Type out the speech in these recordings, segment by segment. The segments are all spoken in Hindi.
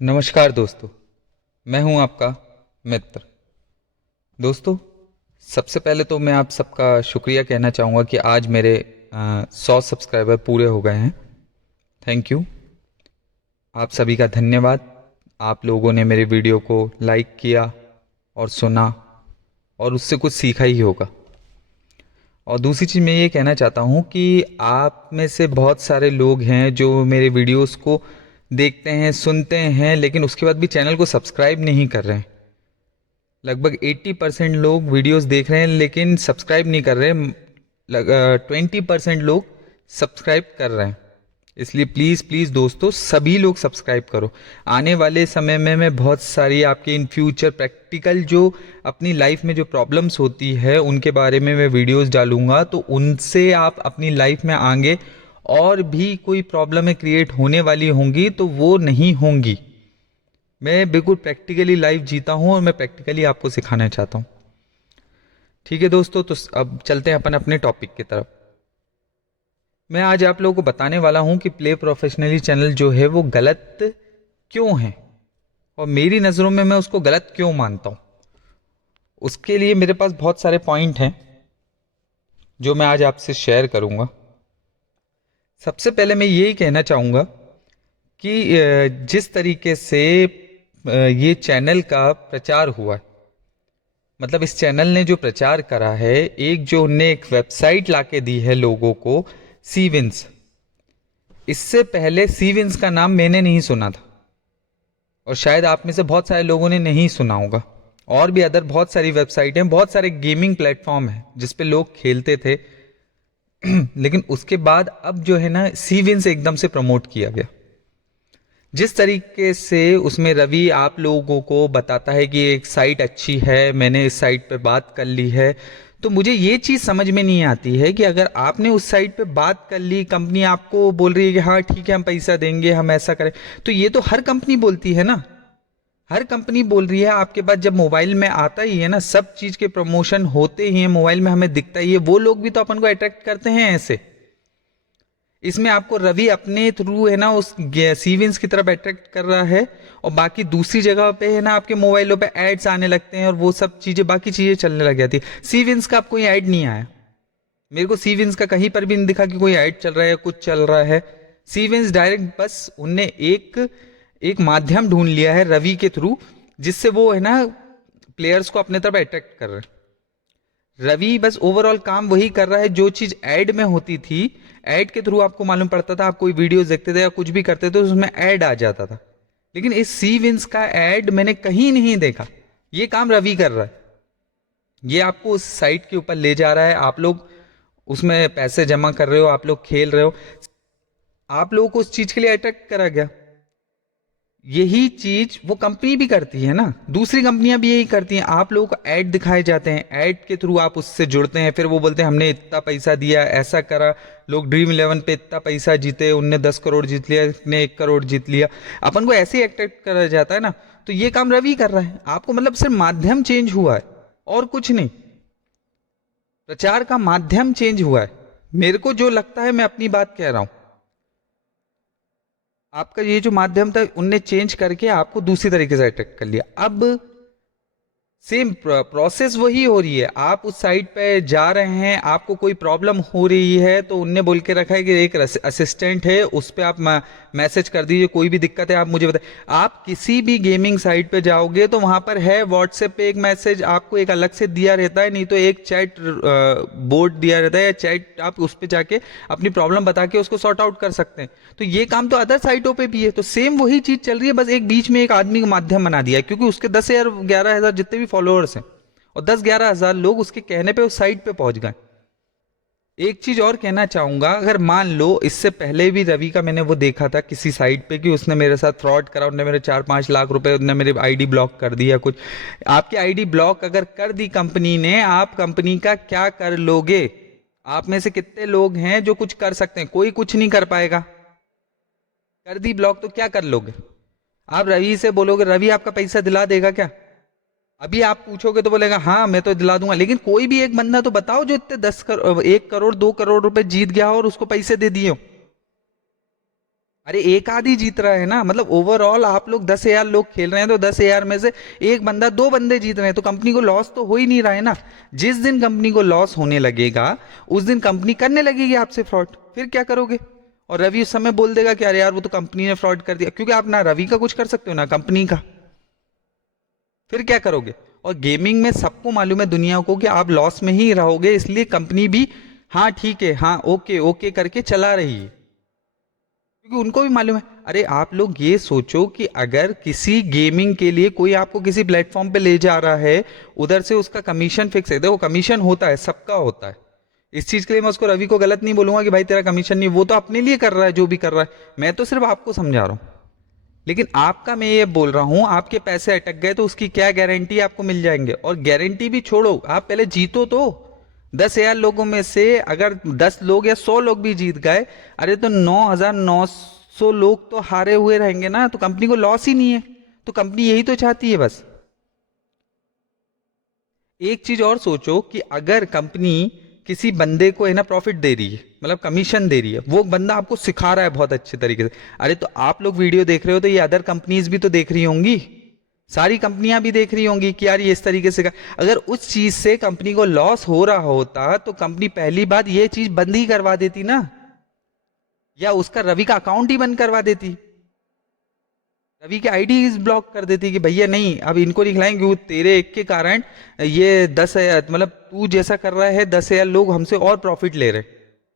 नमस्कार दोस्तों, मैं हूं आपका मित्र। दोस्तों, सबसे पहले तो मैं आप सबका शुक्रिया कहना चाहूँगा कि आज मेरे 100 सब्सक्राइबर पूरे हो गए हैं। थैंक यू, आप सभी का धन्यवाद। आप लोगों ने मेरे वीडियो को लाइक किया और सुना और उससे कुछ सीखा ही होगा। और दूसरी चीज़ मैं ये कहना चाहता हूँ कि आप में से बहुत सारे लोग हैं जो मेरे वीडियोस को देखते हैं, सुनते हैं, लेकिन उसके बाद भी चैनल को सब्सक्राइब नहीं कर रहे हैं। लगभग 80% लोग वीडियोस देख रहे हैं लेकिन सब्सक्राइब नहीं कर रहे। 20% लोग सब्सक्राइब कर रहे हैं। इसलिए प्लीज़ प्लीज़ दोस्तों, सभी लोग सब्सक्राइब करो। आने वाले समय में मैं बहुत सारी आपके इन फ्यूचर प्रैक्टिकल जो अपनी लाइफ में जो प्रॉब्लम्स होती है उनके बारे में मैं वीडियोस डालूंगा, तो उनसे आप अपनी लाइफ में आगे और भी कोई प्रॉब्लमें क्रिएट होने वाली होंगी तो वो नहीं होंगी। मैं बिल्कुल प्रैक्टिकली लाइफ जीता हूँ और मैं प्रैक्टिकली आपको सिखाना चाहता हूँ। ठीक है दोस्तों, तो अब चलते हैं अपन अपने टॉपिक की तरफ। मैं आज आप लोगों को बताने वाला हूँ कि प्ले प्रोफेशनली चैनल जो है वो गलत क्यों है और मेरी नज़रों में मैं उसको गलत क्यों मानता हूँ। उसके लिए मेरे पास बहुत सारे पॉइंट हैं जो मैं आज आपसे शेयर करूँगा। सबसे पहले मैं यही कहना चाहूँगा कि जिस तरीके से ये चैनल का प्रचार हुआ है, मतलब इस चैनल ने जो प्रचार करा है, एक जो उनने एक वेबसाइट लाके दी है लोगों को, सीविंस। इससे पहले सीविंस का नाम मैंने नहीं सुना था और शायद आप में से बहुत सारे लोगों ने नहीं सुना होगा। और भी अदर बहुत सारी वेबसाइट हैं, बहुत सारे गेमिंग प्लेटफॉर्म हैं जिस पे लोग खेलते थे लेकिन उसके बाद अब जो है ना, सीविंस एकदम से प्रमोट किया गया। जिस तरीके से उसमें रवि आप लोगों को बताता है कि एक साइट अच्छी है, मैंने इस साइट पे बात कर ली है, तो मुझे ये चीज़ समझ में नहीं आती है कि अगर आपने उस साइट पे बात कर ली, कंपनी आपको बोल रही है कि हाँ ठीक है हम पैसा देंगे, हम ऐसा करें, तो ये तो हर कंपनी बोलती है ना। हर कंपनी बोल रही है। आपके पास जब मोबाइल में आता ही है ना, सब चीज़ के प्रमोशन होते ही हैं, मोबाइल में हमें दिखता ही है, वो लोग भी तो अपन को अट्रैक्ट करते हैं ऐसे। इसमें आपको रवि अपने थ्रू है ना उस सीविंस की तरफ अट्रैक्ट कर रहा है और बाकी दूसरी जगह पे है ना आपके मोबाइलों पे एड्स आने लगते हैं और वो सब चीजें, बाकी चीजें चलने लग जाती है। सीविंस का अब कोई ऐड नहीं आया मेरे को। सीविंस का कहीं पर भी नहीं दिखा कि कोई ऐड चल रहा है या कुछ चल रहा है। सीविंस डायरेक्ट बस उनने एक एक माध्यम ढूंढ लिया है रवि के थ्रू, जिससे वो है ना प्लेयर्स को अपने तरफ अट्रैक्ट कर रहे हैं। रवि बस ओवरऑल काम वही कर रहा है जो चीज ऐड में होती थी। ऐड के थ्रू आपको मालूम पड़ता था, आप कोई वीडियोस देखते थे या कुछ भी करते थे तो उसमें ऐड आ जाता था। लेकिन इस सी विंस का ऐड मैंने कहीं नहीं देखा। ये काम रवि कर रहा है। ये आपको उस साइट के ऊपर ले जा रहा है, आप लोग उसमें पैसे जमा कर रहे हो, आप लोग खेल रहे हो, आप लोगों को उस चीज के लिए अट्रैक्ट करा गया। यही चीज वो कंपनी भी करती है ना, दूसरी कंपनियां भी यही करती हैं। आप लोगों को ऐड दिखाए जाते हैं, ऐड के थ्रू आप उससे जुड़ते हैं, फिर वो बोलते हैं हमने इतना पैसा दिया, ऐसा करा। लोग ड्रीम इलेवन पे इतना पैसा जीते, उनने 10 करोड़ जीत लिया, इसने 1 करोड़ जीत लिया। अपन को ऐसे ही अट्रैक्ट करा जाता है ना। तो ये काम रवि कर रहा है आपको, मतलब सिर्फ माध्यम चेंज हुआ है और कुछ नहीं। प्रचार का माध्यम चेंज हुआ है। मेरे को जो लगता है, मैं अपनी बात कह रहा हूं, आपका ये जो माध्यम था उनने चेंज करके आपको दूसरी तरीके से अट्रैक्ट कर लिया। अब सेम प्रोसेस वही हो रही है। आप उस साइट पे जा रहे हैं, आपको कोई प्रॉब्लम हो रही है तो उनने बोल के रखा है कि एक असिस्टेंट है, उस पर आप मैसेज कर दीजिए, कोई भी दिक्कत है आप मुझे बताएं। आप किसी भी गेमिंग साइट पे जाओगे तो वहां पर है व्हाट्सएप पे एक मैसेज आपको एक अलग से दिया रहता है, नहीं तो एक चैट बोर्ड दिया रहता है या चैट, आप उस पर जाके अपनी प्रॉब्लम बता के उसको सॉर्ट आउट कर सकते हैं। तो ये काम तो अदर साइटों पे भी है। तो सेम वही चीज चल रही है, बस एक बीच में एक आदमी का माध्यम बना दिया है, क्योंकि उसके 10,000 11,000 जितने भी फॉलोअर्स हैं और 10-11 हज़ार लोग उसके कहने पे उस साइट पे पहुंच गए। एक चीज और कहना चाहूंगा, अगर मान लो इससे पहले भी रवि का मैंने वो देखा था किसी साइट पे कि उसने मेरे साथ फ्रॉड करा, उसने मेरे 4-5 लाख रुपए, उसने मेरे आईडी ब्लॉक कर दिया कुछ। आपकी आईडी ब्लॉक अगर कर दी कंपनी ने, आप कंपनी का क्या कर लोगे? आप में से कितने लोग हैं जो कुछ कर सकते हैं? कोई कुछ नहीं कर पाएगा। कर दी ब्लॉक तो क्या कर लोगे? आप रवि से बोलोगे रवि आपका पैसा दिला देगा क्या? अभी आप पूछोगे तो बोलेगा हाँ मैं तो दिला दूंगा। लेकिन कोई भी एक बंदा तो बताओ जो इतने 1 करोड़ 2 करोड़ रुपए जीत गया हो और उसको पैसे दे दिए हो। अरे एक आदि जीत रहा है ना, मतलब ओवरऑल आप लोग 10,000 लोग खेल रहे हैं तो 10,000 में से एक बंदा, दो बंदे जीत रहे हैं, तो कंपनी को लॉस तो हो ही नहीं रहा है ना। जिस दिन कंपनी को लॉस होने लगेगा उस दिन कंपनी करने लगेगी आपसे फ्रॉड, फिर क्या करोगे? और रवि उस समय बोल देगा कि अरे यार वो तो कंपनी ने फ्रॉड कर दिया, क्योंकि आप ना रवि का कुछ कर सकते हो ना कंपनी का। फिर क्या करोगे? और गेमिंग में सबको मालूम है दुनिया को कि आप लॉस में ही रहोगे, इसलिए कंपनी भी हाँ ठीक है, हाँ ओके ओके करके चला रही है, क्योंकि उनको भी मालूम है। अरे आप लोग ये सोचो कि अगर किसी गेमिंग के लिए कोई आपको किसी प्लेटफॉर्म पे ले जा रहा है, उधर से उसका कमीशन फिक्स है। देखो कमीशन होता है, सबका होता है। इस चीज के लिए मैं उसको रवि को गलत नहीं बोलूंगा कि भाई तेरा कमीशन नहीं, वो तो अपने लिए कर रहा है जो भी कर रहा है, मैं तो सिर्फ आपको समझा रहा हूं। लेकिन आपका मैं ये बोल रहा हूं, आपके पैसे अटक गए तो उसकी क्या गारंटी आपको मिल जाएंगे? और गारंटी भी छोड़ो, आप पहले जीतो तो। 10,000 लोगों में से अगर 10 लोग या 100 लोग भी जीत गए, अरे तो 9,900 लोग तो हारे हुए रहेंगे ना, तो कंपनी को लॉस ही नहीं है। तो कंपनी यही तो चाहती है बस। एक चीज और सोचो कि अगर कंपनी किसी बंदे को है ना प्रॉफिट दे रही है, मतलब कमीशन दे रही है, वो बंदा आपको सिखा रहा है बहुत अच्छे तरीके से, अरे तो आप लोग वीडियो देख रहे हो तो ये अदर कंपनीज भी तो देख रही होंगी, सारी कंपनियां भी देख रही होंगी कि यार ये इस तरीके से अगर उस चीज से कंपनी को लॉस हो रहा होता तो कंपनी पहली बात ये चीज बंद ही करवा देती ना, या उसका रवि का अकाउंट ही बंद करवा देती, रवि की आईडी ब्लॉक कर देती कि भैया नहीं अब इनको नहीं खिलाएंगे, वो तेरे एक के कारण ये 10,000, मतलब तू जैसा कर रहा है 10,000 लोग हमसे और प्रॉफिट ले रहे,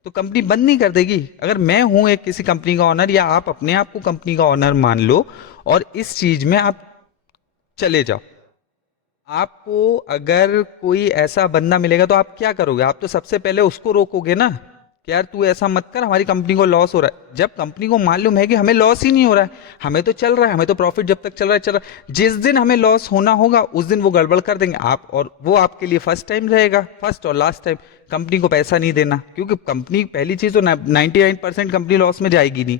तो कंपनी बंद नहीं कर देगी। अगर मैं हूं एक किसी कंपनी का ऑनर, या आप अपने आप को कंपनी का ऑनर मान लो और इस चीज में आप चले जाओ, आपको अगर कोई ऐसा बंदा मिलेगा तो आप क्या करोगे? आप तो सबसे पहले उसको रोकोगे ना कि यार तू ऐसा मत कर, हमारी कंपनी को लॉस हो रहा है। जब कंपनी को मालूम है कि हमें लॉस ही नहीं हो रहा है, हमें तो चल रहा है, हमें तो प्रॉफिट जब तक चल रहा है चल रहा है, जिस दिन हमें लॉस होना होगा उस दिन वो गड़बड़ कर देंगे आप, और वो आपके लिए फर्स्ट टाइम रहेगा, फर्स्ट और लास्ट टाइम। कंपनी को पैसा नहीं देना, क्योंकि कंपनी पहली चीज तो 99% कंपनी लॉस में जाएगी नहीं,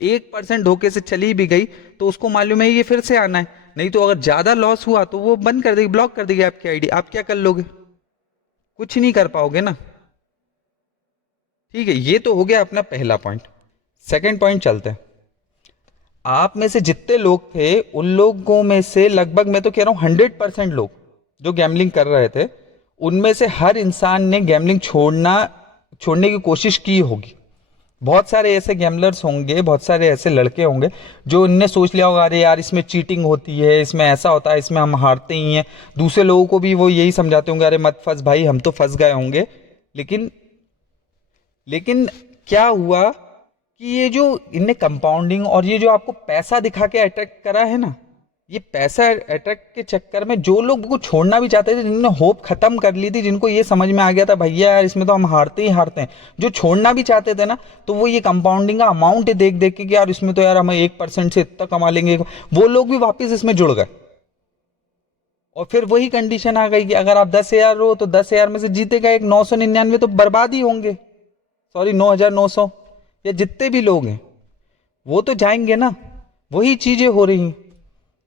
1% धोखे से चली भी गई तो उसको मालूम है ये फिर से आना है, नहीं तो अगर ज्यादा लॉस हुआ तो वो बंद कर देगी, ब्लॉक कर देगी आपकी आईडी। आप क्या कर लोगे? कुछ नहीं कर पाओगे ना। ठीक है, ये तो हो गया अपना पहला पॉइंट। सेकंड पॉइंट चलते हैं। आप में से जितने लोग थे उन लोगों में से लगभग मैं तो कह रहा हूं 100% लोग जो गैमलिंग कर रहे थे, उनमें से हर इंसान ने गैमलिंग छोड़ने की कोशिश की होगी। बहुत सारे ऐसे गैमलर्स होंगे, बहुत सारे ऐसे लड़के होंगे जो इनने सोच लिया होगा अरे यार इसमें चीटिंग होती है, इसमें ऐसा होता है, इसमें हम हारते ही हैं। दूसरे लोगों को भी वो यही समझाते होंगे अरे मत फंस भाई, हम तो फंस गए होंगे। लेकिन लेकिन क्या हुआ कि ये जो इनने कंपाउंडिंग और ये जो आपको पैसा दिखा के अट्रैक्ट करा है ना, ये पैसा अट्रैक्ट के चक्कर में जो लोग को छोड़ना भी चाहते थे, जिन्होंने होप खत्म कर ली थी, जिनको ये समझ में आ गया था भैया यार इसमें तो हम हारते ही हारते हैं, जो छोड़ना भी चाहते थे ना, तो वो ये कंपाउंडिंग का अमाउंट देख देख के कि यार इसमें तो यार हम 1% से इतना कमा लेंगे, वो लोग भी वापस इसमें जुड़ गए। और फिर वही कंडीशन आ गई कि अगर आप 10,000 हो तो 10,000 में से जीतेगा एक 999 तो बर्बाद ही होंगे, सॉरी 9,900, या जितने भी लोग हैं वो तो जाएंगे ना। वही चीजें हो रही हैं,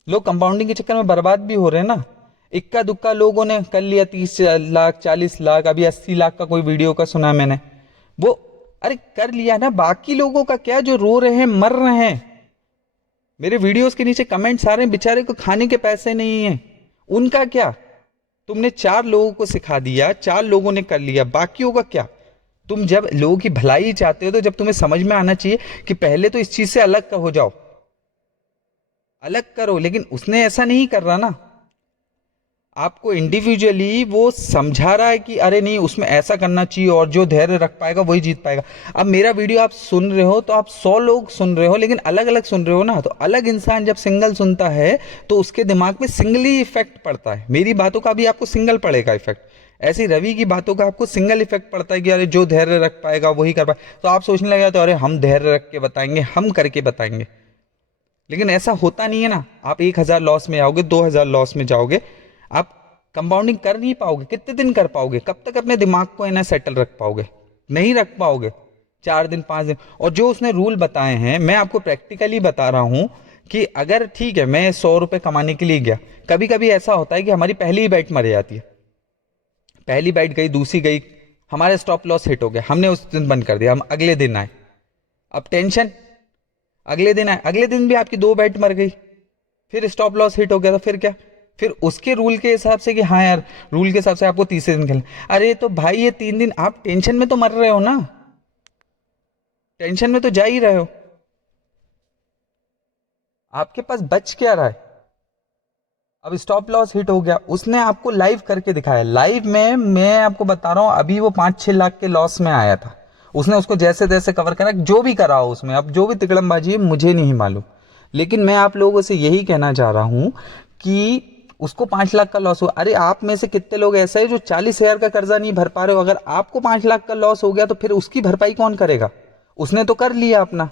लोग कंपाउंडिंग के चक्कर में बर्बाद भी हो रहे हैं ना। इक्का दुक्का लोगों ने कर लिया 30 लाख 40 लाख, अभी 80 लाख का कोई वीडियो का सुना मैंने, वो अरे कर लिया ना, बाकी लोगों का क्या जो रो रहे हैं मर रहे हैं? मेरे वीडियोस के नीचे कमेंट्स आ रहे हैं बेचारे को खाने के पैसे नहीं है, उनका क्या? तुमने 4 लोगों को सिखा दिया, 4 लोगों ने कर लिया, बाकियों का क्या? तुम जब लोगों की भलाई चाहते हो तो जब तुम्हें समझ में आना चाहिए कि पहले तो इस चीज से अलग हो जाओ, अलग करो। लेकिन उसने ऐसा नहीं कर रहा ना, आपको इंडिविजुअली वो समझा रहा है कि अरे नहीं उसमें ऐसा करना चाहिए, और जो धैर्य रख पाएगा वही जीत पाएगा। अब मेरा वीडियो आप सुन रहे हो तो आप 100 लोग सुन रहे हो, लेकिन अलग अलग सुन रहे हो ना, तो अलग इंसान जब सिंगल सुनता है तो उसके दिमाग में सिंगली इफेक्ट पड़ता है। मेरी बातों का भी आपको सिंगल पड़ेगा इफेक्ट, ऐसी रवि की बातों का आपको सिंगल इफेक्ट पड़ता है कि अरे जो धैर्य रख पाएगा वही कर पाएगा, तो आप सोचने लगे तो अरे हम धैर्य रख के बताएंगे, हम करके बताएंगे। लेकिन ऐसा होता नहीं है ना, आप 1,000 लॉस में जाओगे, 2,000 लॉस में जाओगे, आप कंपाउंडिंग कर नहीं पाओगे। कितने दिन कर पाओगे? कब तक अपने दिमाग को है ना सेटल रख पाओगे? नहीं रख पाओगे। 4 दिन 5 दिन। और जो उसने रूल बताए हैं मैं आपको प्रैक्टिकली बता रहा हूं कि अगर ठीक है मैं 100 रुपए कमाने के लिए गया, कभी कभी ऐसा होता है कि हमारी पहली ही बैट मर जाती है, पहली बैट गई, दूसरी गई, हमारे स्टॉप लॉस हिट हो गया, हमने उस दिन बंद कर दिया, हम अगले दिन आए, अब टेंशन, अगले दिन आए, अगले दिन भी आपकी 2 बेट मर गई, फिर स्टॉप लॉस हिट हो गया, तो फिर क्या? फिर उसके रूल के हिसाब से कि हाँ यार रूल के हिसाब से आपको तीसरे दिन खेलना। अरे तो भाई ये 3 दिन आप टेंशन में तो मर रहे हो ना, टेंशन में तो जा ही रहे हो, आपके पास बच क्या रहा है? अब स्टॉप लॉस हिट हो गया, उसने आपको लाइव करके दिखाया, लाइव में मैं आपको बता रहा हूं, अभी वो 5-6 लाख के लॉस में आया था, उसने उसको जैसे तैसे कवर करा, जो भी करा हो उसमें, अब जो भी तिकड़मबाजी है मुझे नहीं मालूम, लेकिन मैं आप लोगों से यही कहना चाह रहा हूं कि उसको 5 लाख का लॉस हुआ। अरे आप में से कितने लोग ऐसे हैं जो 40,000 का कर्जा नहीं भर पा रहे हो? अगर आपको 5 लाख का लॉस हो गया तो फिर उसकी भरपाई कौन करेगा? उसने तो कर लिया अपना,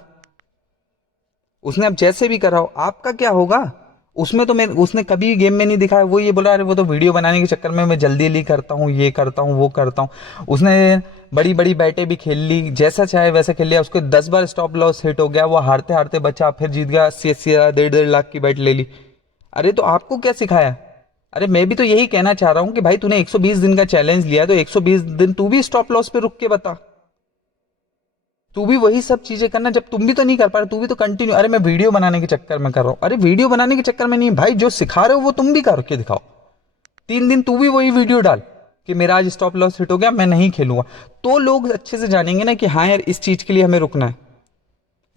उसने अब जैसे भी करा हो, आपका क्या होगा? उसमें तो मैं, उसने कभी गेम में नहीं दिखाया, वो ये बोला अरे वो तो वीडियो बनाने के चक्कर में मैं जल्दी जल्दी करता हूँ, ये करता हूँ, वो करता हूँ। उसने बड़ी बड़ी बैटें भी खेल ली, जैसा चाहे वैसा खेल लिया, उसको 10 बार स्टॉप लॉस हिट हो गया, वो हारते हारते बचा, फिर जीत गया, 80-80 1.5 लाख की बैट ले ली। अरे तो आपको क्या सिखाया? अरे मैं भी तो यही कहना चाह रहा हूँ कि भाई तूने 120 दिन का चैलेंज लिया, तो 120 दिन तू भी स्टॉप लॉस पे रुक के बता, तू भी वही सब चीजें करना, जब तुम भी तो नहीं कर पा रहे, तू भी तो कंटिन्यू, अरे मैं वीडियो बनाने के चक्कर में कर रहा हूं, अरे वीडियो बनाने के चक्कर में नहीं भाई, जो सिखा रहे हो वो तुम भी करके दिखाओ। 3 दिन तू भी वही वीडियो डाल कि मेरा आज स्टॉप लॉस हिट हो गया, मैं नहीं खेलूंगा, तो लोग अच्छे से जानेंगे ना कि हाँ यार इस चीज के लिए हमें रुकना है।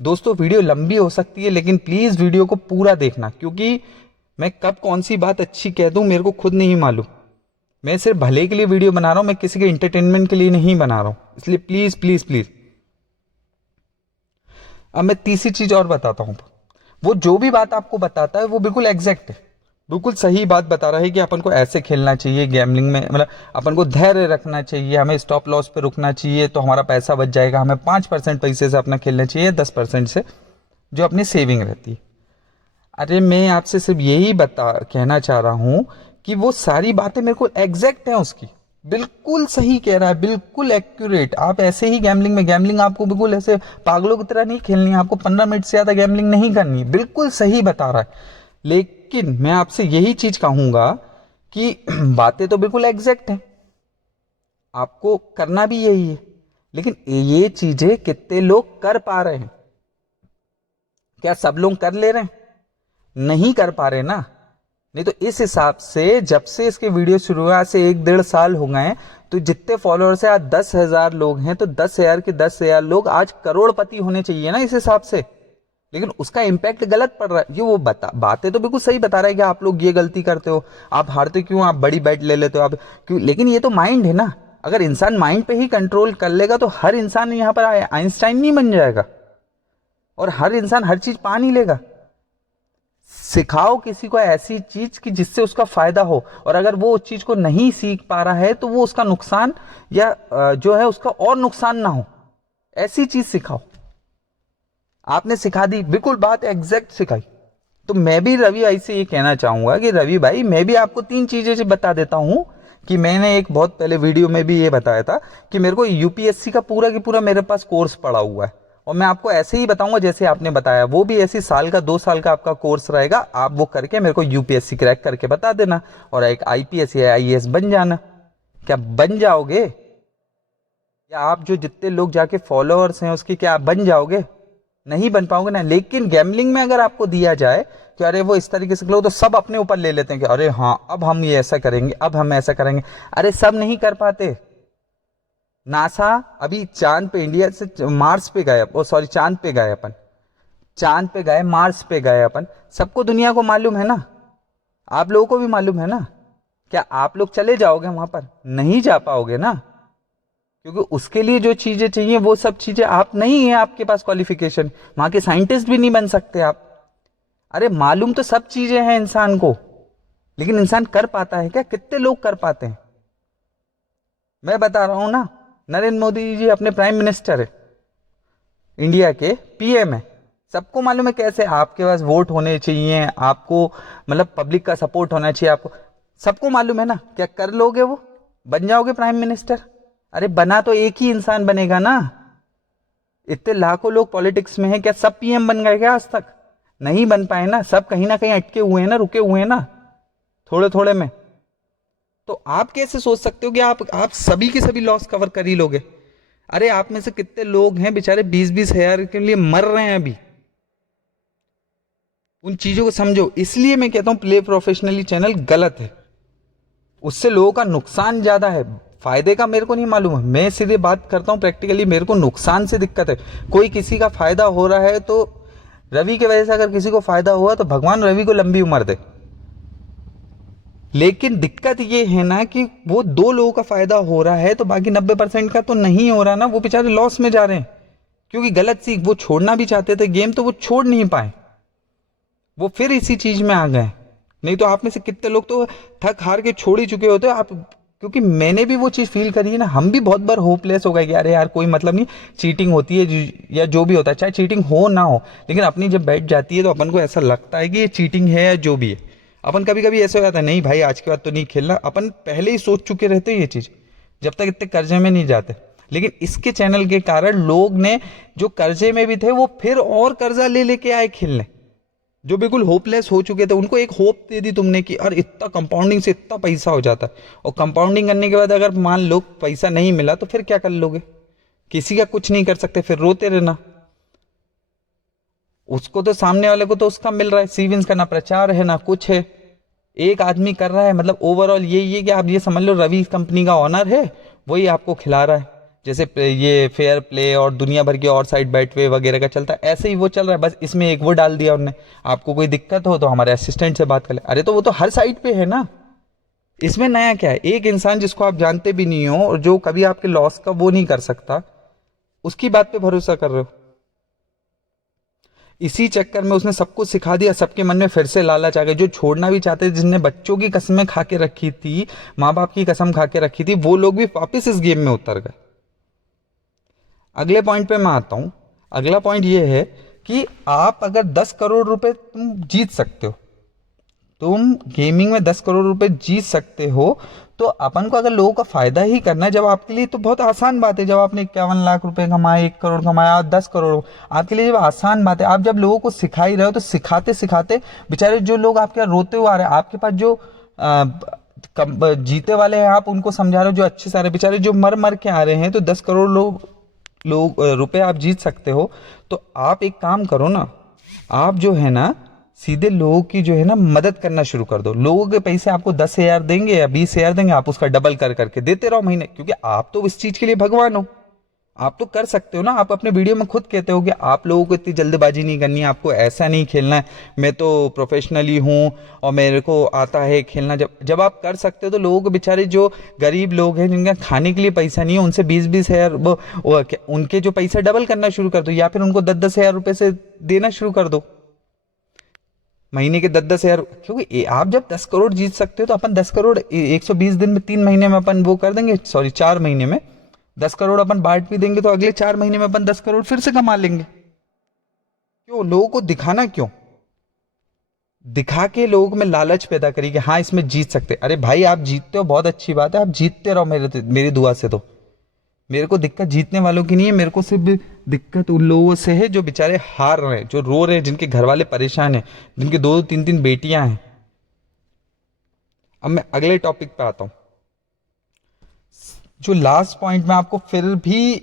दोस्तों वीडियो लंबी हो सकती है, लेकिन प्लीज वीडियो को पूरा देखना, क्योंकि मैं कब कौन सी बात अच्छी कह दूं मेरे को खुद नहीं मालूम। मैं सिर्फ भले के लिए वीडियो बना रहा हूं, मैं किसी के इंटरटेनमेंट के लिए नहीं बना रहा हूं, इसलिए प्लीज प्लीज प्लीज। अब मैं तीसरी चीज और बताता हूं, वो जो भी बात आपको बताता है वो बिल्कुल एग्जैक्ट है, बिल्कुल सही बात बता रहा है कि अपन को ऐसे खेलना चाहिए गैम्बलिंग में, मतलब अपन को धैर्य रखना चाहिए, हमें स्टॉप लॉस पे रुकना चाहिए तो हमारा पैसा बच जाएगा, हमें 5% पैसे से अपना खेलना चाहिए, 10% से जो अपनी सेविंग रहती है। अरे मैं आपसे सिर्फ यही बता कहना चाह रहा हूं कि वो सारी बातें मेरे को एग्जैक्ट हैं उसकी, बिल्कुल सही कह रहा है, बिल्कुल एक्यूरेट। आप ऐसे ही गैम्बलिंग में, गैम्बलिंग आपको बिल्कुल ऐसे पागलों की तरह नहीं खेलनी है, आपको 15 मिनट से ज्यादा गैम्बलिंग नहीं करनी है, बिल्कुल सही बता रहा है। लेकिन मैं आपसे यही चीज कहूंगा कि बातें तो बिल्कुल एग्जैक्ट हैं, आपको करना भी यही है, लेकिन ये चीजें कितने लोग कर पा रहे हैं? क्या सब लोग कर ले रहे हैं? नहीं कर पा रहे ना। नहीं तो इस हिसाब से जब से इसके वीडियो शुरू हुआ, से 1-1.5 साल हो गए, तो जितने फॉलोअर्स है आज 10,000 लोग हैं, तो 10,000 के 10,000 लोग आज करोड़पति होने चाहिए ना इस हिसाब से। लेकिन उसका इम्पैक्ट गलत पड़ रहा है, ये वो बातें तो बिल्कुल सही बता रहा है कि आप लोग ये गलती करते हो, आप हारते क्यों, आप बड़ी बैट ले लेते हो, आप क्यों, लेकिन ये तो माइंड है ना। अगर इंसान माइंड पे ही कंट्रोल कर लेगा तो हर इंसान यहाँ पर आइंस्टाइन नहीं बन जाएगा, और हर इंसान हर चीज पा नहीं लेगा। सिखाओ किसी को ऐसी चीज कि जिससे उसका फायदा हो, और अगर वो उस चीज को नहीं सीख पा रहा है तो वो उसका नुकसान या जो है उसका और नुकसान ना हो, ऐसी चीज सिखाओ। आपने सिखा दी, बिल्कुल बात एग्जैक्ट सिखाई। तो मैं भी रवि भाई से ये कहना चाहूंगा कि रवि भाई मैं भी आपको 3 चीजें बता देता हूं कि मैंने एक बहुत पहले वीडियो में भी ये बताया था कि मेरे को यूपीएससी का पूरा की पूरा मेरे पास कोर्स पड़ा हुआ है, और मैं आपको ऐसे ही बताऊंगा जैसे आपने बताया, वो भी ऐसी साल का 2 साल का आपका कोर्स रहेगा, आप वो करके मेरे को यूपीएससी क्रैक करके बता देना और एक आईपीएस या आईएएस बन जाना। क्या बन जाओगे? या आप जो जितने लोग जाके फॉलोअर्स हैं उसके, क्या आप बन जाओगे? नहीं बन पाओगे ना। लेकिन गैम्बलिंग में अगर आपको दिया जाए कि अरे वो इस तरीके से लोग तो सब अपने ऊपर ले लेते हैं कि अरे हाँ अब हम ये ऐसा करेंगे, अब हम ऐसा करेंगे। अरे सब नहीं कर पाते। नासा अभी चांद पे, इंडिया से मार्स पे गए, ओ सॉरी चांद पे गए अपन, चांद पे गए, मार्स पे गए अपन, सबको दुनिया को मालूम है ना, आप लोगों को भी मालूम है ना। क्या आप लोग चले जाओगे वहां पर? नहीं जा पाओगे ना, क्योंकि उसके लिए जो चीजें चाहिए वो सब चीजें आप नहीं है आपके पास क्वालिफिकेशन, वहां के साइंटिस्ट भी नहीं बन सकते आप। अरे मालूम तो सब चीजें हैं इंसान को, लेकिन इंसान कर पाता है क्या? कितने लोग कर पाते हैं? मैं बता रहा हूं ना, नरेंद्र मोदी जी अपने प्राइम मिनिस्टर है, इंडिया के पीएम है, सबको मालूम है कैसे आपके पास वोट होने चाहिए, आपको मतलब पब्लिक का सपोर्ट होना चाहिए आपको, सबको मालूम है ना। क्या कर लोगे? वो बन जाओगे प्राइम मिनिस्टर? अरे बना तो एक ही इंसान बनेगा ना, इतने लाखों लोग पॉलिटिक्स में हैं, क्या सब पीएम बन गए क्या आज तक? नहीं बन पाए ना, सब कहीं ना कहीं अटके हुए हैं ना, रुके हुए हैं ना, थोड़े थोड़े में। तो आप कैसे सोच सकते हो कि आप सभी के सभी लॉस कवर कर ही लोगे? अरे आप में से कितने लोग हैं बेचारे 20-20 हजार के लिए मर रहे हैं अभी, उन चीज़ों को समझो। इसलिए मैं कहता हूँ प्ले प्रोफेशनली चैनल गलत है, उससे लोगों का नुकसान ज़्यादा है, फायदे का मेरे को नहीं मालूम है। मैं सीधे बात करता हूँ प्रैक्टिकली, मेरे को नुकसान से दिक्कत है। कोई किसी का फायदा हो रहा है तो रवि की वजह से अगर किसी को फायदा हुआ तो भगवान रवि को लंबी उम्र दे। लेकिन दिक्कत ये है ना कि वो 2 लोगों का फायदा हो रहा है तो बाकी 90% का तो नहीं हो रहा ना, वो बेचारे लॉस में जा रहे हैं। क्योंकि गलत सीख, वो छोड़ना भी चाहते थे गेम तो वो छोड़ नहीं पाए, वो फिर इसी चीज में आ गए। नहीं तो आप में से कितने लोग तो थक हार के छोड़ ही चुके होते आप। क्योंकि मैंने भी वो चीज फील करी है ना, हम भी बहुत बार होपलेस हो गए कि अरे यार कोई मतलब नहीं, चीटिंग होती है या जो भी होता है, चाहे चीटिंग हो ना हो, लेकिन अपनी जब बैठ जाती है तो अपन को ऐसा लगता है कि ये चीटिंग है या जो भी है। अपन कभी कभी ऐसा हो जाता है, नहीं भाई आज के बाद तो नहीं खेलना, अपन पहले ही सोच चुके रहते हैं ये चीज, जब तक इतने कर्जे में नहीं जाते। लेकिन इसके चैनल के कारण लोग ने जो कर्जे में भी थे वो फिर और कर्जा ले लेके आए खेलने। जो बिल्कुल होपलेस हो चुके थे उनको एक होप दे दी तुमने कि और इतना कंपाउंडिंग से इतना पैसा हो जाता है। और कंपाउंडिंग करने के बाद अगर मान लो पैसा नहीं मिला तो फिर क्या कर लोगे? किसी का कुछ नहीं कर सकते, फिर रोते रहना। उसको तो सामने वाले को तो उसका मिल रहा है, सीविंस का ना प्रचार है ना कुछ है, एक आदमी कर रहा है। मतलब ओवरऑल यही है कि आप ये समझ लो रवि कंपनी का ऑनर है, वही आपको खिला रहा है। जैसे ये फेयर प्ले और दुनिया भर की और साइड बैटवे वगैरह का चलता है, ऐसे ही वो चल रहा है। बस इसमें एक वो डाल दिया उन्होंने, आपको कोई दिक्कत हो तो हमारे असिस्टेंट से बात कर ले। अरे तो वो तो हर साइड पे है ना, इसमें नया क्या है? एक इंसान जिसको आप जानते भी नहीं हो और जो कभी आपके लॉस का वो नहीं कर सकता, उसकी बात पे भरोसा कर रहे हो। इसी चक्कर में उसने सबको सिखा दिया, सबके मन में फिर से लालच आ गया। जो छोड़ना भी चाहते थे, जिनने बच्चों की कसमें खा के रखी थी, माँ बाप की कसम खा के रखी थी, वो लोग भी वापस इस गेम में उतर गए। अगले पॉइंट पे मैं आता हूं। अगला पॉइंट ये है कि आप अगर 10 करोड़ रुपए तुम जीत सकते हो, तुम गेमिंग में 10 करोड़ रुपए जीत सकते हो, तो अपन को अगर लोगों का फायदा ही करना है, जब आपके लिए तो बहुत आसान बात है, जब आपने 51 लाख रुपए कमाए, 1 करोड़ कमाया और 10 करोड़, आपके लिए जब आसान बात है, आप जब लोगों को सिखा ही रहे हो तो सिखाते सिखाते बेचारे जो लोग आपके यहाँ रोते हुए आ रहे हैं, आपके पास जो जीते वाले हैं, आप उनको समझा रहे हो, जो अच्छे सारे बेचारे जो मर मर के आ रहे हैं, तो 10 करोड़ लोग रुपए आप जीत सकते हो। तो आप एक काम करो ना, आप जो है ना सीधे लोगों की जो है ना मदद करना शुरू कर दो। लोगों के पैसे आपको 10,000 देंगे या 20,000 देंगे, आप उसका डबल कर करके देते रहो महीने, क्योंकि आप तो इस चीज के लिए भगवान हो, आप तो कर सकते हो ना। आप अपने वीडियो में खुद कहते हो कि आप लोगों को इतनी जल्दबाजी नहीं करनी है, आपको ऐसा नहीं खेलना है, मैं तो प्रोफेशनली हूँ और मेरे को आता है खेलना। जब जब आप कर सकते हो तो लोगों को, बेचारे जो गरीब लोग हैं जिनका खाने के लिए पैसा नहीं है, उनसे 20-20 हज़ार उनके जो पैसा डबल करना शुरू कर दो, या फिर उनको 10-10 हज़ार रुपये से देना शुरू कर दो महीने के 10-10 हज़ार। क्योंकि आप जब 10 करोड़ जीत सकते हो तो अपन 10 करोड़ 120 दिन में 3 महीने में अपन वो कर देंगे, सॉरी 4 महीने में 10 करोड़ अपन बांट भी देंगे, तो अगले 4 महीने में अपन 10 करोड़ फिर से कमा लेंगे। क्यों लोगों को दिखाना? क्यों दिखा के लोगों में लालच पैदा करी कि हाँ इसमें जीत सकते? अरे भाई आप जीतते हो बहुत अच्छी बात है, आप जीतते रहो, मेरी दुआ से। तो मेरे को दिक्कत जीतने वालों की नहीं है, मेरे को सिर्फ दिक्कत उन लोगों से है जो बेचारे हार रहे हैं, जो रो रहे हैं, जिनके घर वाले परेशान हैं, जिनकी 2-3 बेटियां हैं। अब मैं अगले टॉपिक पे आता हूं। जो लास्ट पॉइंट में आपको फिर भी,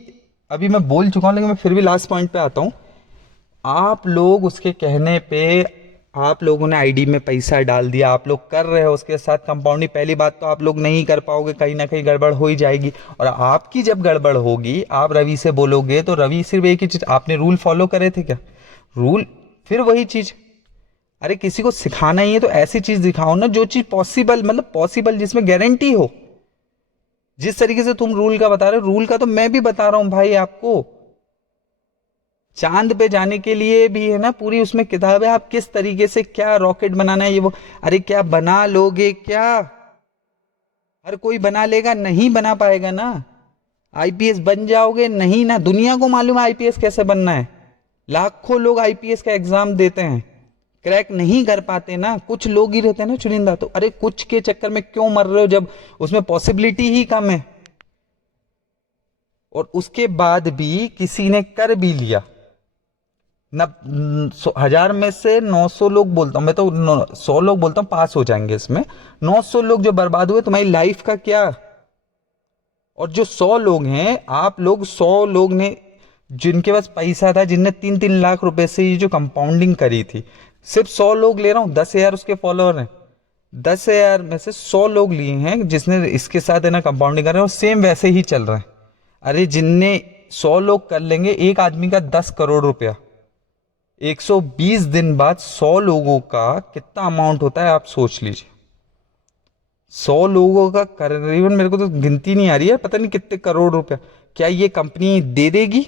अभी मैं बोल चुका हूं लेकिन मैं फिर भी लास्ट पॉइंट पे आता हूं। आप लोग उसके कहने पे, आप लोगों ने आईडी में पैसा डाल दिया, आप लोग कर रहे हो उसके साथ कंपाउंडिंग। पहली बात तो आप लोग नहीं कर पाओगे, कहीं ना कहीं गड़बड़ हो ही जाएगी। और आपकी जब गड़बड़ होगी, आप रवि से बोलोगे तो रवि सिर्फ एक ही चीज, आपने रूल फॉलो करे थे क्या? रूल, फिर वही चीज। अरे किसी को सिखाना ही है तो ऐसी चीज दिखाओ ना जो चीज पॉसिबल, मतलब पॉसिबल, जिसमें गारंटी हो। जिस तरीके से तुम रूल का बता रहे हो, रूल का तो मैं भी बता रहा हूं भाई आपको। चांद पे जाने के लिए भी है ना पूरी उसमें किताब है, आप किस तरीके से क्या रॉकेट बनाना है, ये वो। अरे क्या बना लोगे क्या? हर कोई बना लेगा? नहीं बना पाएगा ना। आईपीएस बन जाओगे? नहीं ना। दुनिया को मालूम है आईपीएस कैसे बनना है, लाखों लोग आईपीएस का एग्जाम देते हैं, क्रैक नहीं कर पाते ना, कुछ लोग ही रहते हैं ना चुनिंदा। तो अरे कुछ के चक्कर में क्यों मर रहे हो जब उसमें पॉसिबिलिटी ही कम है? और उसके बाद भी किसी ने कर भी लिया न, 1000 में से 900 लोग बोलता हूं मैं, तो 100 लोग बोलता हूं पास हो जाएंगे इसमें। 900 लोग जो बर्बाद हुए, तुम्हारी लाइफ का क्या? और जो 100 लोग हैं, आप लोग 100 लोग ने, जिनके पास पैसा था, जिनने 3-3 लाख रुपए से ये जो कंपाउंडिंग करी थी, सिर्फ 100 लोग ले रहा हूँ, 10,000 उसके फॉलोअर हैं, 10,000 में से 100 लोग लिए हैं जिसने इसके साथ है ना कंपाउंडिंग कर रहे हैं, और सेम वैसे ही चल रहा है। अरे जिनने 100 लोग कर लेंगे, एक आदमी का 10 करोड़ रुपया, 120 दिन बाद 100 लोगों का कितना अमाउंट होता है आप सोच लीजिए। 100 लोगों का करीबन, मेरे को तो गिनती नहीं आ रही है, पता नहीं कितने करोड़ रुपया। क्या ये कंपनी दे देगी?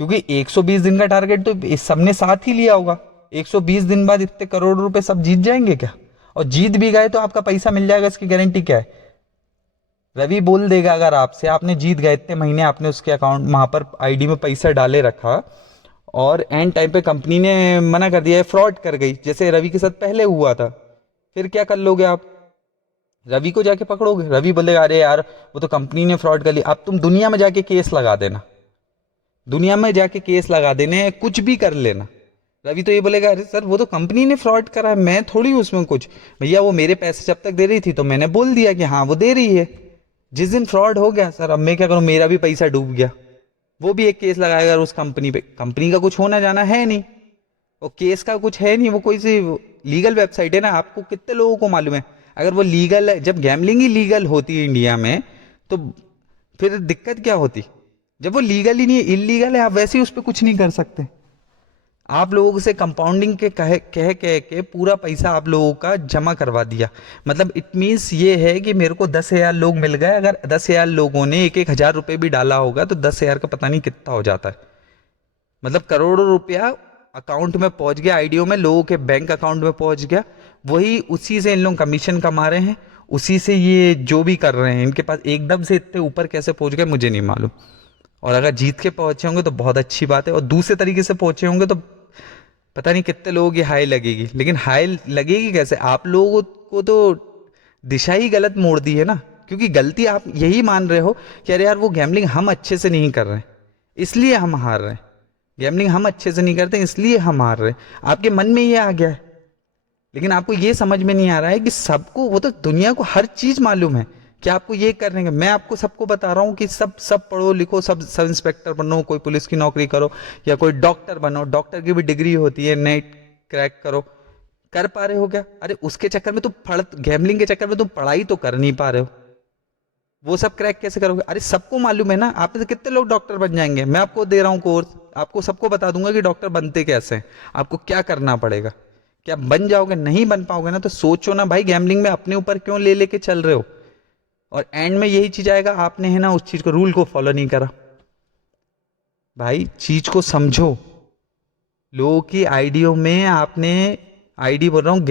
क्योंकि 120 दिन का टारगेट तो इस सबने साथ ही लिया होगा। 120 दिन बाद इतने करोड़ रुपए सब जीत जाएंगे क्या? और जीत भी गए तो आपका पैसा मिल जाएगा, इसकी गारंटी क्या है? रवि बोल देगा अगर आपसे, आपने जीत गए, इतने महीने आपने उसके अकाउंट वहां पर आईडी में पैसा डाले रखा, और एंड टाइम पे कंपनी ने मना कर दिया है, फ्रॉड कर गई, जैसे रवि के साथ पहले हुआ था, फिर क्या कर लोगे आप? रवि को जाके पकड़ोगे? रवि बोलेगा अरे यार वो तो कंपनी ने फ्रॉड कर लिया। अब तुम दुनिया में जाके केस लगा देना, दुनिया में जाके केस लगा देने, कुछ भी कर लेना। रवि तो ये बोलेगा अरे सर वो तो कंपनी ने फ्रॉड करा है, मैं थोड़ी हूं उसमें कुछ, भैया वो मेरे पैसे जब तक दे रही थी तो मैंने बोल दिया कि हाँ वो दे रही है। जिस दिन फ्रॉड हो गया सर, अब मैं क्या करूं, मेरा भी पैसा डूब गया, वो भी एक केस लगाएगा उस कंपनी पे। कंपनी का कुछ होना जाना है नहीं, वो केस का कुछ है नहीं, वो कोई सी लीगल वेबसाइट है ना। आपको कितने लोगों को मालूम है, अगर वो लीगल है, जब गैमलिंग ही लीगल होती है इंडिया में, तो फिर दिक्कत क्या होती? जब वो लीगल ही नहीं है, इलीगल है, आप वैसे ही उस पर कुछ नहीं कर सकते। आप लोगों से कंपाउंडिंग के कह के पूरा पैसा आप लोगों का जमा करवा दिया। मतलब इट मीन्स ये है कि मेरे को 10,000 लोग मिल गए, अगर 10,000 लोगों ने 1,000 रुपये भी डाला होगा तो 10,000 का पता नहीं कितना हो जाता है। मतलब करोड़ों रुपया अकाउंट में पहुंच गया, आईडियो में, लोगों के बैंक अकाउंट में पहुंच गया। वही उसी से इन लोग कमीशन कमा रहे हैं, उसी से ये जो भी कर रहे हैं, इनके पास एकदम से इतने ऊपर कैसे पहुंच गए मुझे नहीं मालूम। और अगर जीत के पहुंचे होंगे तो बहुत अच्छी बात है, और दूसरे तरीके से पहुंचे होंगे तो पता नहीं कितने लोगों की हाई लगेगी। लेकिन हाई लगेगी कैसे? आप लोगों को तो दिशा ही गलत मोड़ दी है ना, क्योंकि गलती आप यही मान रहे हो कि अरे यार वो गैमलिंग हम अच्छे से नहीं कर रहे हैं इसलिए हम हार रहे हैं, गैमलिंग हम अच्छे से नहीं करते इसलिए हम हार रहे हैं। आपके मन में ये आ गया है, लेकिन आपको ये समझ में नहीं आ रहा है कि सबको, वो तो दुनिया को हर चीज मालूम है कि आपको ये करने का। मैं आपको सबको बता रहा हूँ कि सब सब पढ़ो लिखो, सब इंस्पेक्टर बनो, कोई पुलिस की नौकरी करो, या कोई डॉक्टर बनो, डॉक्टर की भी डिग्री होती है, नेट क्रैक करो। कर पा रहे हो क्या? अरे उसके चक्कर में तुम गैमलिंग के चक्कर में तुम पढ़ाई तो कर नहीं पा रहे हो, वो सब क्रैक कैसे करोगे? अरे सबको मालूम है ना, आप में से कितने लोग डॉक्टर बन जाएंगे? मैं आपको दे रहा हूँ कोर्स, आपको सबको बता दूंगा कि डॉक्टर बनते कैसे हैं, आपको क्या करना पड़ेगा। क्या बन जाओगे? नहीं बन पाओगे ना तो सोचो ना भाई, गैमलिंग में अपने ऊपर क्यों ले लेके चल रहे हो? और एंड में यही चीज आएगा, आपने है ना उस चीज को, रूल को फॉलो नहीं करा। भाई चीज को समझो, लोगों की आईडियो में आपने, आईडी बोल रहा हूँ,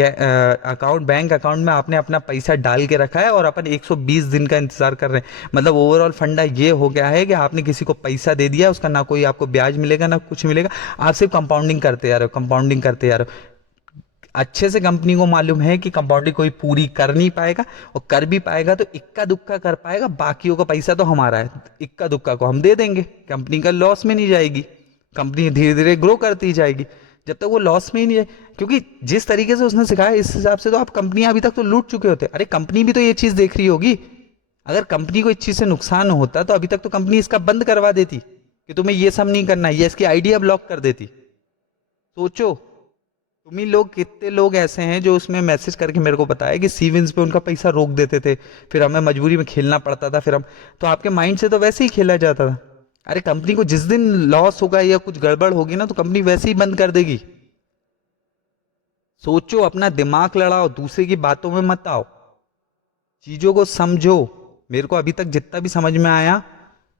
अकाउंट, बैंक अकाउंट में आपने अपना पैसा डाल के रखा है और अपन 120 दिन का इंतजार कर रहे हैं। मतलब ओवरऑल फंडा ये हो गया है कि आपने किसी को पैसा दे दिया, उसका ना कोई आपको ब्याज मिलेगा ना कुछ मिलेगा, आप सिर्फ कंपाउंडिंग करते जा रहे हो, कंपाउंडिंग करते जा रहे हो। अच्छे से कंपनी को मालूम है कि कंपाउंडिंग कोई पूरी कर नहीं पाएगा, और कर भी पाएगा तो इक्का दुक्का कर पाएगा, बाकियों का पैसा तो हमारा है, इक्का दुक्का को हम दे देंगे, कंपनी का लॉस में नहीं जाएगी, कंपनी धीरे धीरे ग्रो करती जाएगी जब तक वो लॉस में ही नहीं जाए। क्योंकि जिस तरीके से उसने सिखाया इस हिसाब से तो आप कंपनियां अभी तक तो लूट चुके होते। अरे कंपनी भी तो ये चीज देख रही होगी, अगर कंपनी को इस चीज से नुकसान होता तो अभी तक तो कंपनी इसका बंद करवा देती कि तुम्हें ये सब नहीं करना, ये इसकी आइडिया ब्लॉक कर देती। सोचो, तुम ही लोग, कितने लोग ऐसे हैं जो उसमें मैसेज करके मेरे को बताया कि सीविंस पे उनका पैसा रोक देते थे, फिर हमें मजबूरी में खेलना पड़ता था, फिर हम, तो आपके माइंड से तो वैसे ही खेला जाता था। अरे कंपनी को जिस दिन लॉस होगा या कुछ गड़बड़ होगी ना तो कंपनी वैसे ही बंद कर देगी। सोचो, अपना दिमाग लड़ाओ, दूसरे की बातों में मत आओ, चीजों को समझो। मेरे को अभी तक जितना भी समझ में आया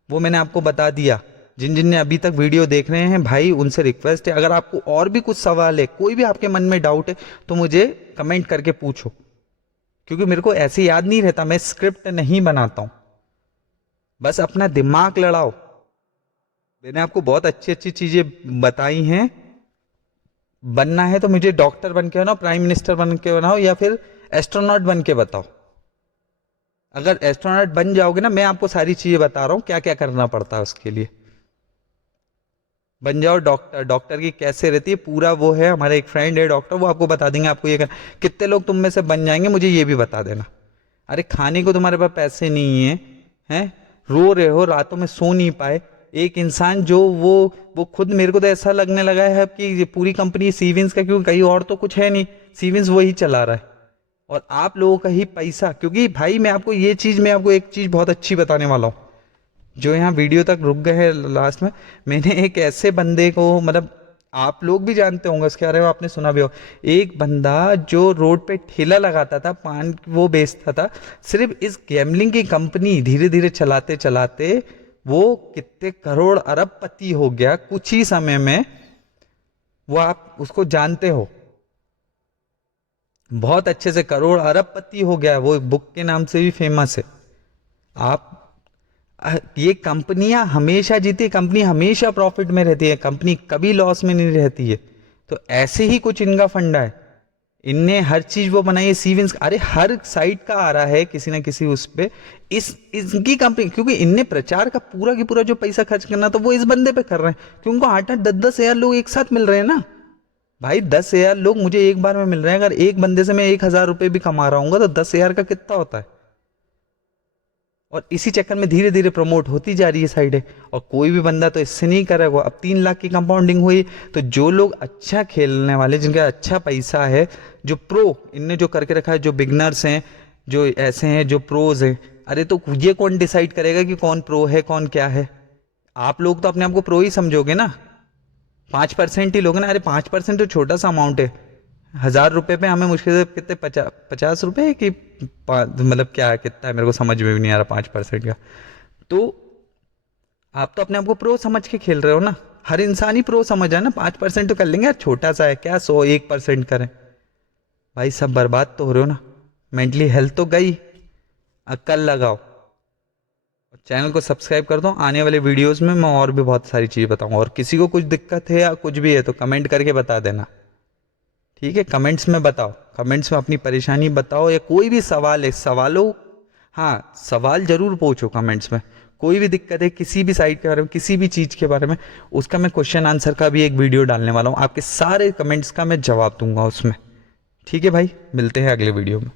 वो मैंने आपको बता दिया। जिन जिन ने अभी तक वीडियो देख रहे हैं भाई, उनसे रिक्वेस्ट है, अगर आपको और भी कुछ सवाल है, कोई भी आपके मन में डाउट है तो मुझे कमेंट करके पूछो, क्योंकि मेरे को ऐसे याद नहीं रहता, मैं स्क्रिप्ट नहीं बनाता हूं। बस अपना दिमाग लड़ाओ। मैंने आपको बहुत अच्छी अच्छी चीजें बताई हैं। बनना है तो मुझे डॉक्टर बन के बनाओ, प्राइम मिनिस्टर बन के बनाओ, या फिर एस्ट्रोनॉट बन के बताओ। अगर एस्ट्रोनॉट बन जाओगे ना, मैं आपको सारी चीजें बता रहा हूं क्या क्या करना पड़ता है उसके लिए। बन जाओ डॉक्टर, डॉक्टर की कैसे रहती है पूरा वो है, हमारे एक फ्रेंड है डॉक्टर, वो आपको बता देंगे आपको ये करना। कितने लोग तुम में से बन जाएंगे मुझे ये भी बता देना। अरे खाने को तुम्हारे पास पैसे नहीं है, हैं, रो रहे हो, रातों में सो नहीं पाए, एक इंसान जो वो खुद, मेरे को तो ऐसा लगने लगा है कि ये पूरी कंपनी सीविंस का, क्योंकि कहीं और तो कुछ है नहीं, सीविंस वही चला रहा है और आप लोगों का ही पैसा। क्योंकि भाई मैं आपको एक चीज़ बहुत अच्छी बताने वाला हूँ, जो यहाँ वीडियो तक रुक गए हैं लास्ट में। मैंने एक ऐसे बंदे को, मतलब आप लोग भी जानते होंगे उसके बारे में, आपने सुना भी हो, एक बंदा जो रोड पे ठेला लगाता था, पान वो बेचता था, सिर्फ इस गैमलिंग की कंपनी धीरे धीरे चलाते चलाते वो कितने करोड़ अरबपति हो गया कुछ ही समय में। वो आप उसको जानते हो, बहुत अच्छे से करोड़ अरबपति हो गया, वो बुक के नाम से भी फेमस है। आप ये कंपनियां हमेशा जीती, कंपनी हमेशा प्रॉफिट में रहती है, कंपनी कभी लॉस में नहीं रहती है। तो ऐसे ही कुछ इनका फंडा है, इनने हर चीज वो बनाई है सीविंस। अरे हर साइट का आ रहा है किसी ना किसी उस पे, इनकी कंपनी, क्योंकि इनने प्रचार का पूरा की पूरा जो पैसा खर्च करना तो वो इस बंदे पे कर रहे हैं, क्योंकि उनको 8-8 10-10 हजार लोग एक साथ मिल रहे हैं ना भाई। 10,000 लोग मुझे एक बार में मिल रहे हैं, अगर एक बंदे से मैं 1,000 रुपए भी कमा रहा हूँ तो 10,000 का कितना होता है। और इसी चक्कर में धीरे धीरे प्रमोट होती जा रही है साइडें, और कोई भी बंदा तो इससे नहीं करेगा। अब 3 लाख की कंपाउंडिंग हुई, तो जो लोग अच्छा खेलने वाले, जिनका अच्छा पैसा है, जो प्रो इनने जो करके रखा है, जो बिगनर्स हैं, जो ऐसे हैं, जो प्रोज हैं, अरे तो ये कौन डिसाइड करेगा कि कौन प्रो है कौन क्या है? आप लोग तो अपने आप को प्रो ही समझोगे ना, 5% ही लोग ना। अरे 5% तो छोटा सा अमाउंट है। 1,000 रुपए पे हमें मुश्किल से कितने 50 रुपए कि मतलब क्या कितना है, मेरे को समझ में भी नहीं आ रहा 5% का। तो आप तो अपने आप को प्रो समझ के खेल रहे हो ना, हर इंसान ही प्रो समझ है ना। 5% तो कर लेंगे यार, छोटा सा है क्या, 101% करें भाई, सब बर्बाद तो हो रहे हो ना। मेंटली हेल्थ तो गई, अक्ल लगाओ। चैनल को सब्सक्राइब कर दो, आने वाले वीडियोस में मैं और भी बहुत सारी चीज़ बताऊंगा। और किसी को कुछ दिक्कत है या कुछ भी है तो कमेंट करके बता देना, ठीक है? कमेंट्स में बताओ, कमेंट्स में अपनी परेशानी बताओ, या कोई भी सवाल है, सवालों, हाँ सवाल जरूर पूछो कमेंट्स में। कोई भी दिक्कत है किसी भी साइट के बारे में, किसी भी चीज़ के बारे में, उसका मैं क्वेश्चन आंसर का भी एक वीडियो डालने वाला हूँ, आपके सारे कमेंट्स का मैं जवाब दूंगा उसमें। ठीक है भाई, मिलते हैं अगले वीडियो में।